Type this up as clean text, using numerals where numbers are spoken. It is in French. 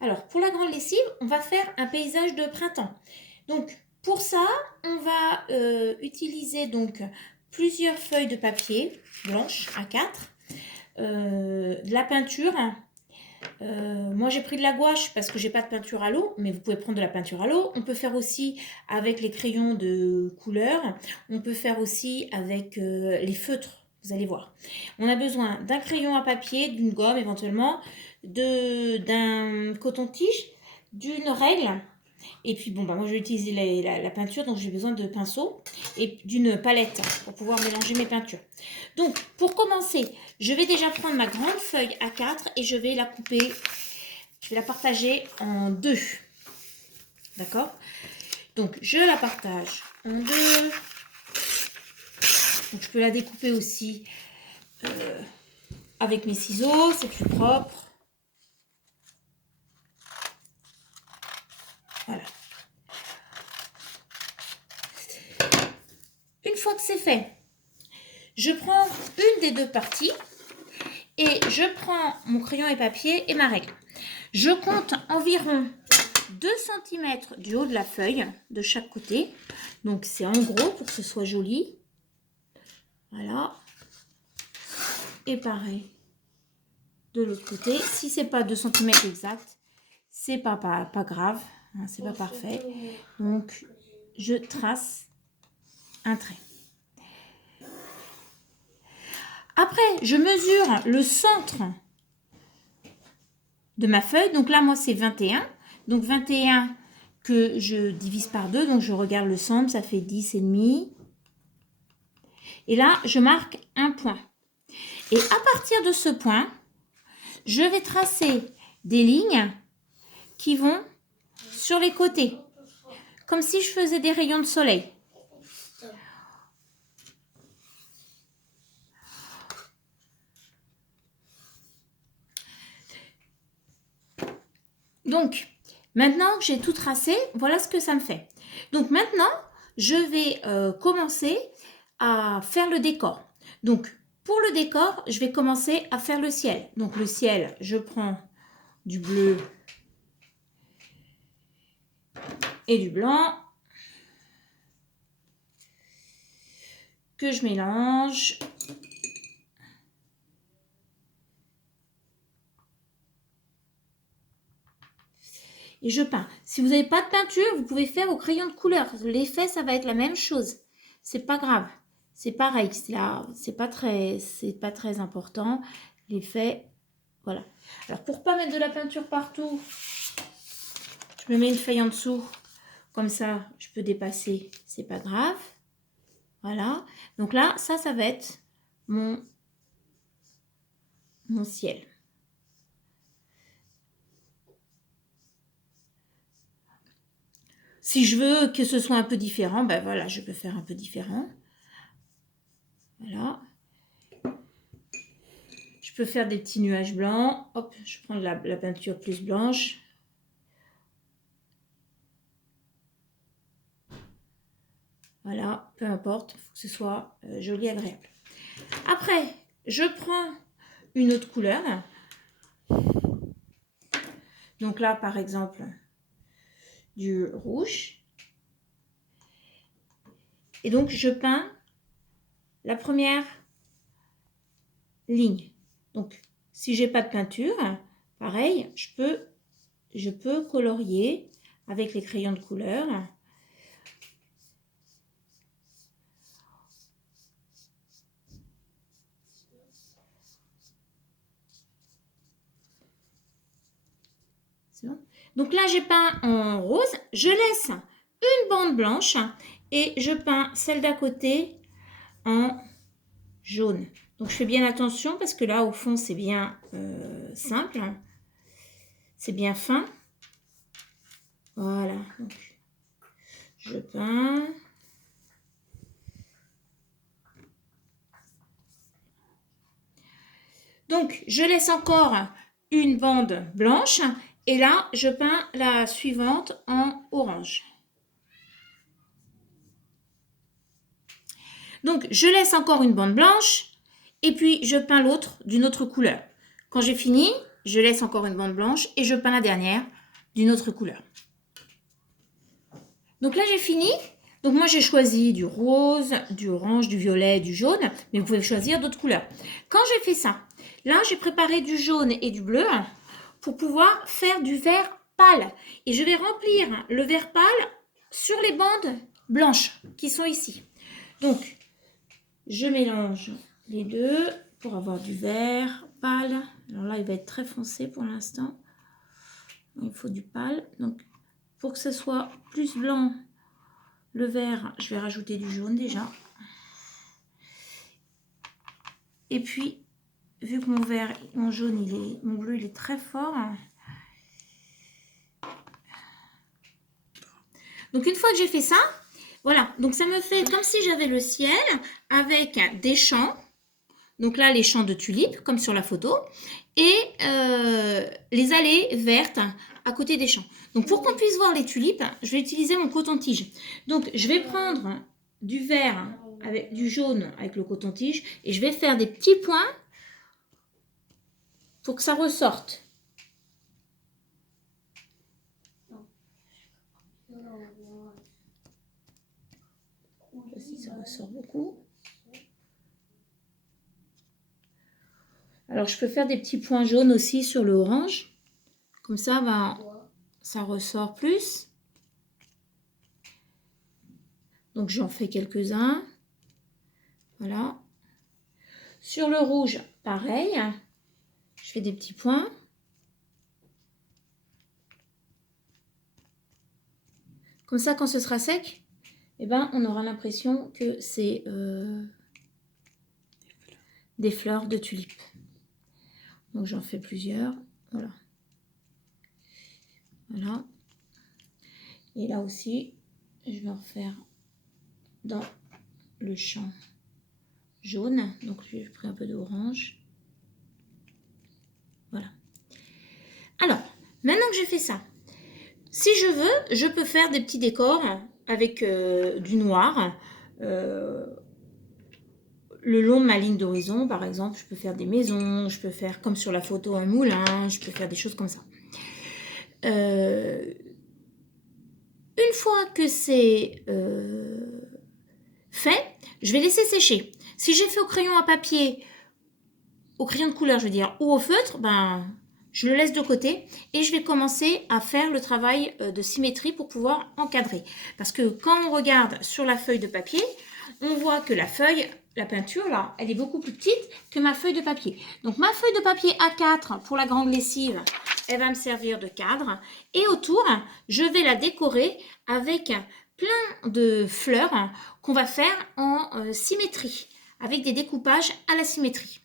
Alors, pour la grande lessive, on va faire un paysage de printemps. Donc, pour ça, on va utiliser donc plusieurs feuilles de papier blanches A4, de la peinture. Moi, j'ai pris de la gouache parce que j'ai pas de peinture à l'eau, mais vous pouvez prendre de la peinture à l'eau. On peut faire aussi avec les crayons de couleur. On peut faire aussi avec les feutres. Vous allez voir. On a besoin d'un crayon à papier, d'une gomme éventuellement, d'un coton-tige, d'une règle. Et puis bon, bah, moi je vais utiliser la peinture, donc j'ai besoin de pinceau et d'une palette pour pouvoir mélanger mes peintures. Donc pour commencer, je vais déjà prendre ma grande feuille A4 et je vais la couper, je vais la partager en deux. D'accord? Donc je la partage en deux. Donc je peux la découper aussi avec mes ciseaux, c'est plus propre. Voilà. Une fois que c'est fait, je prends une des deux parties et je prends mon crayon et papier et ma règle. Je compte environ 2 cm du haut de la feuille de chaque côté. Donc c'est en gros pour que ce soit joli. Voilà. Et pareil de l'autre côté. Si c'est pas 2 cm exact, c'est pas grave. Hein, c'est pas parfait. Donc je trace un trait. Après, je mesure le centre de ma feuille. Donc là, moi, c'est 21. Donc 21 que je divise par 2. Donc je regarde le centre, ça fait 10,5. Et là, je marque un point. Et à partir de ce point, je vais tracer des lignes qui vont sur les côtés. Comme si je faisais des rayons de soleil. Donc, maintenant que j'ai tout tracé, voilà ce que ça me fait. Donc maintenant, je vais commencer à faire le décor. Donc, pour le décor, je vais commencer à faire le ciel. Donc, le ciel, je prends du bleu et du blanc que je mélange. Et je peins. Si vous n'avez pas de peinture, vous pouvez faire au crayon de couleur. L'effet, ça va être la même chose. C'est pas grave. C'est pareil. Là, c'est pas très important. L'effet, voilà. Alors, pour pas mettre de la peinture partout, je me mets une feuille en dessous. Comme ça, je peux dépasser. C'est pas grave. Voilà. Donc là, ça va être mon ciel. Si je veux que ce soit un peu différent, ben voilà, je peux faire un peu différent. Voilà. Je peux faire des petits nuages blancs. Hop, je prends la peinture plus blanche. Voilà, peu importe, il faut que ce soit joli et agréable. Après, je prends une autre couleur. Donc là, par exemple, du rouge. Et donc, je peins la première ligne. Donc, si j'ai pas de peinture, pareil, je peux colorier avec les crayons de couleur. Bon. Donc là, j'ai peint en rose. Je laisse une bande blanche et je peins celle d'à côté en jaune. Donc je fais bien attention parce que là, au fond, c'est bien simple. C'est bien fin. Voilà. Donc, je peins. Donc, je laisse encore une bande blanche. Et là, je peins la suivante en orange. Donc, je laisse encore une bande blanche. Et puis, je peins l'autre d'une autre couleur. Quand j'ai fini, je laisse encore une bande blanche et je peins la dernière d'une autre couleur. Donc là, j'ai fini. Donc moi, j'ai choisi du rose, du orange, du violet, du jaune, mais vous pouvez choisir d'autres couleurs. Quand j'ai fait ça, là, j'ai préparé du jaune et du bleu pour pouvoir faire du vert pâle. Et je vais remplir le vert pâle sur les bandes blanches qui sont ici. Donc, je mélange les deux pour avoir du vert pâle. Alors là, il va être très foncé pour l'instant. Il faut du pâle. Donc, pour que ce soit plus blanc, le vert, je vais rajouter du jaune déjà. Et puis, vu que mon vert, mon jaune, mon bleu, il est très fort. Donc, une fois que j'ai fait ça, voilà. Donc, ça me fait comme si j'avais le ciel avec des champs. Donc là, les champs de tulipes, comme sur la photo. Et les allées vertes à côté des champs. Donc, pour qu'on puisse voir les tulipes, je vais utiliser mon coton-tige. Donc, je vais prendre du vert avec du jaune avec le coton-tige et je vais faire des petits points pour que ça ressorte. Si ça ressort beaucoup. Alors, je peux faire des petits points jaunes aussi sur le orange. Comme ça, ben, ça ressort plus. Donc, j'en fais quelques-uns. Voilà. Sur le rouge, pareil. Je fais des petits points. Comme ça, quand ce sera sec, eh ben, on aura l'impression que c'est des fleurs de tulipes. Donc, j'en fais plusieurs. Voilà. Voilà. Et là aussi, je vais en faire dans le champ jaune. Donc, j'ai pris un peu d'orange. Voilà. Alors, maintenant que j'ai fait ça, si je veux, je peux faire des petits décors avec du noir. Le long de ma ligne d'horizon, par exemple, je peux faire des maisons, je peux faire comme sur la photo un moulin, je peux faire des choses comme ça. Une fois que c'est fait, je vais laisser sécher. Si j'ai fait au crayon à papier, au crayon de couleur, je veux dire, ou au feutre, ben, je le laisse de côté et je vais commencer à faire le travail de symétrie pour pouvoir encadrer. Parce que quand on regarde sur la feuille de papier, on voit que la feuille, la peinture là, elle est beaucoup plus petite que ma feuille de papier. Donc ma feuille de papier A4 pour la grande lessive, elle va me servir de cadre. Et autour, je vais la décorer avec plein de fleurs qu'on va faire en symétrie, avec des découpages à la symétrie.